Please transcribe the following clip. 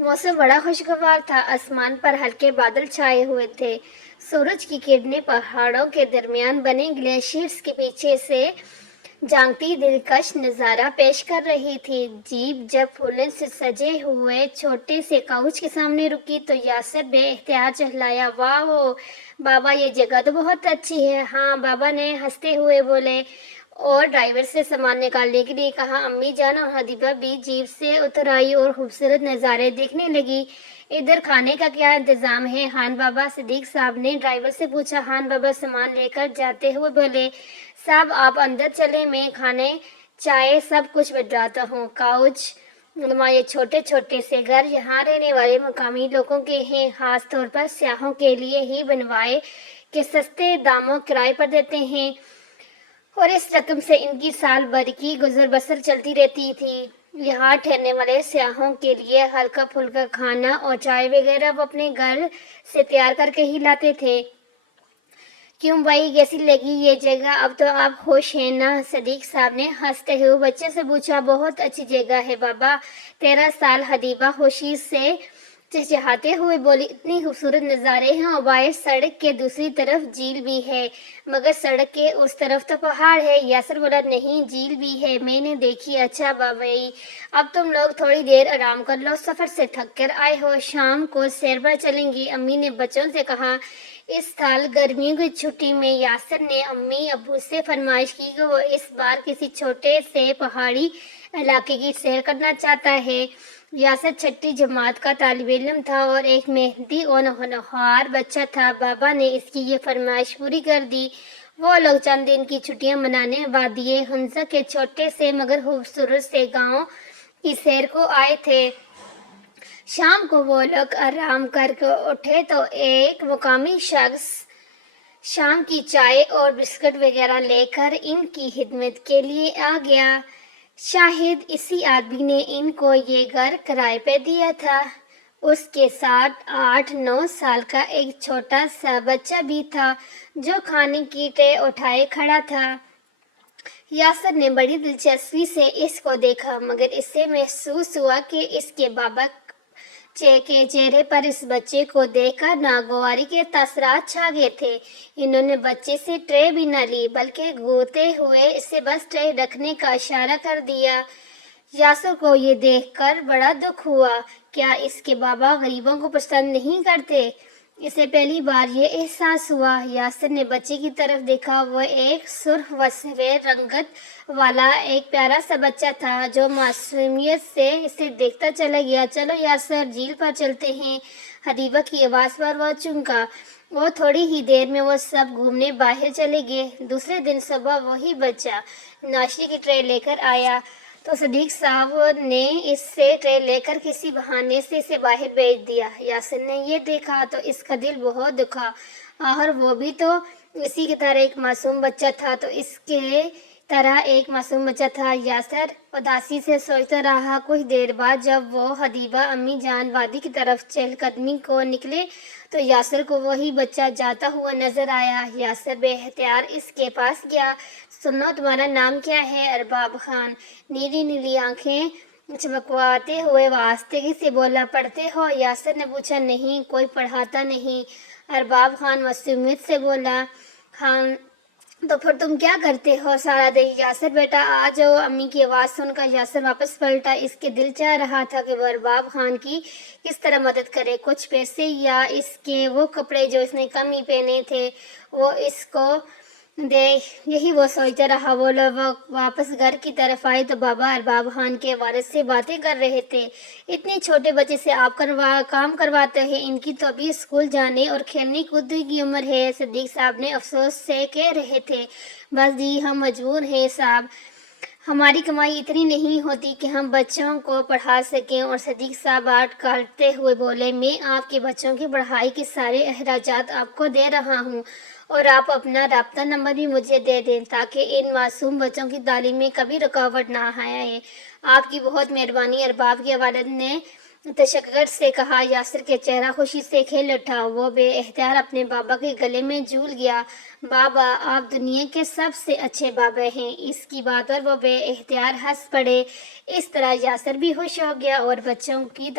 मौसम बड़ा खुशगवार था। आसमान पर हल्के बादल छाए हुए थे। सूरज की किरणें पहाड़ों के दरमियान बने ग्लेशियर्स के पीछे से झांकती दिलकश नज़ारा पेश कर रही थी। जीप जब फूलों से सजे हुए छोटे से काउच के सामने रुकी तो यासर बेइख्तियार चिल्लाया, वाह बाबा, ये जगह तो बहुत अच्छी है। हाँ, बाबा ने हंसते हुए बोले और ड्राइवर से सामान निकालने के लिए कहा। अम्मी जान और हदीबा भी जीप से उतर आई और खूबसूरत नज़ारे देखने लगी। इधर खाने का क्या इंतज़ाम है हान बाबा? सिद्दीक साहब ने ड्राइवर से पूछा। हान बाबा सामान लेकर जाते हुए बोले, साहब आप अंदर चले, मैं खाने चाय सब कुछ बदलाता हूँ। काउच नुमा ये छोटे छोटे से घर यहाँ रहने वाले मकामी लोगों के हैं, खास तौर पर सयाहों के लिए ही बनवाए के सस्ते दामों किराए पर देते हैं और इस रकम से इनकी साल भर की गुजर बसर चलती रहती थी। यहाँ ठहरने वाले सयाहों के लिए हल्का फुल्का खाना और चाय वगैरह वो अपने घर से तैयार करके ही लाते थे। क्यों भाई, कैसी लगी ये जगह? अब तो आप खुश हैं ना? सदीक साहब ने हंसते हुए बच्चे से पूछा। बहुत अच्छी जगह है बाबा। 13 साल हदीबा खुशी से चहचहाते हुए बोली, इतनी खूबसूरत नज़ारे हैं और बाहर सड़क के दूसरी तरफ झील भी है। मगर सड़क के उस तरफ तो पहाड़ है। यासर बोला, नहीं झील भी है, मैंने देखी। अच्छा बाबाई, अब तुम लोग थोड़ी देर आराम कर लो, सफ़र से थक कर आए हो, शाम को सैर पर चलेंगी। अम्मी ने बच्चों से कहा। इस साल गर्मियों की छुट्टी में यासर ने अम्मी अब्बू से फरमाइश की कि वो इस बार किसी छोटे से पहाड़ी इलाके की सैर करना चाहता है। यासर छठी जमात का तालिब इल्म था और एक मेहनती और होनहार बच्चा था। बाबा ने इसकी ये फरमाइश पूरी कर दी। वो लोग चंद दिन की छुट्टियां मनाने वादिये हंसा के छोटे से मगर खूबसूरत से गांव की सैर को आए थे। शाम को वो लोग आराम करके उठे तो एक मुकामी शख्स शाम की चाय और बिस्कुट वगैरह लेकर इनकी खिदमत के लिए आ गया। शायद इसी आदमी ने इनको ये घर किराए पे दिया था। उसके साथ 8-9 साल का एक छोटा सा बच्चा भी था जो खाने की ट्रे उठाए खड़ा था। यासर ने बड़ी दिलचस्पी से इसको देखा मगर इससे महसूस हुआ कि इसके बाबा के चेहरे पर इस बच्चे को देखकर नागवारी के तासरात छा गए थे। इन्होंने बच्चे से ट्रे भी न ली बल्कि घूरते हुए इसे बस ट्रे रखने का इशारा कर दिया। यासर को ये देखकर बड़ा दुख हुआ। क्या इसके बाबा गरीबों को पसंद नहीं करते? इसे पहली बार ये एहसास हुआ। यासर ने बच्चे की तरफ देखा। वह एक सुर्ख व सफेद रंगत वाला एक प्यारा सा बच्चा था जो मासूमियत से इसे देखता चला गया। चलो यासर, झील पर चलते हैं। हदीबा की आवाज़ पर वह चौंका। वो थोड़ी ही देर में वो सब घूमने बाहर चले गए। दूसरे दिन सुबह वही बच्चा नाश्ते की ट्रे लेकर आया तो सदीक साहब ने इससे ट्रे लेकर किसी बहाने से इसे बाहर भेज दिया। यासिर ने ये देखा तो इसका दिल बहुत दुखा। आखिर वो भी तो इसी की तरह एक मासूम बच्चा था यासर उदासी से सोचता रहा। कुछ देर बाद जब वो हदीबा अम्मी जान वादी की तरफ चहलकदमी को निकले तो यासर को वही बच्चा जाता हुआ नजर आया। यासर बेहतियार इसके पास गया। सुनो, तुम्हारा नाम क्या है? अरबाब खान। नीली नीली आंखें चमकवाते हुए वास्ते से बोला। पढ़ते हो? यासर ने पूछा। नहीं, कोई पढ़ाता नहीं। अरबाब खान मासूमियत से बोला। खान, तो फिर तुम क्या करते हो सारा दिन? यासर बेटा आ जाओ। अम्मी की आवाज़ सुनकर यासर वापस पलटा। इसके दिल चाह रहा था कि वह अरबाब खान की किस तरह मदद करे। कुछ पैसे या इसके वो कपड़े जो इसने कम ही पहने थे वो इसको दे। यही वो सोचता रहा। वो लोग वापस घर की तरफ आए तो बाबा अरबाब खान के वारिस से बातें कर रहे थे। इतने छोटे बच्चे से आप काम करवाते हैं? इनकी तो अभी स्कूल जाने और खेलने कूदने की उम्र है। सिद्दीक साहब ने अफसोस से कह रहे थे। बस जी, हम मजबूर हैं साहब, हमारी कमाई इतनी नहीं होती कि हम बच्चों को पढ़ा सकें। और सदीक साहब आठ काटते हुए बोले, मैं आपके बच्चों की पढ़ाई के सारे अखराजात आपको दे रहा हूँ और आप अपना राब्ता नंबर भी मुझे दे दें ताकि इन मासूम बच्चों की तालीम में कभी रुकावट ना आए। आपकी बहुत मेहरबानी। अरबाब के वालिद ने तशक्कुर से कहा। यासर के चेहरा खुशी से खिल उठा। वो बेइख्तियार अपने बाबा के गले में झूल गया। बाबा, आप दुनिया के सबसे अच्छे बाबा हैं। इसकी बात पर वो बेइख्तियार हंस पड़े। इस तरह यासर भी खुश हो गया और बच्चों की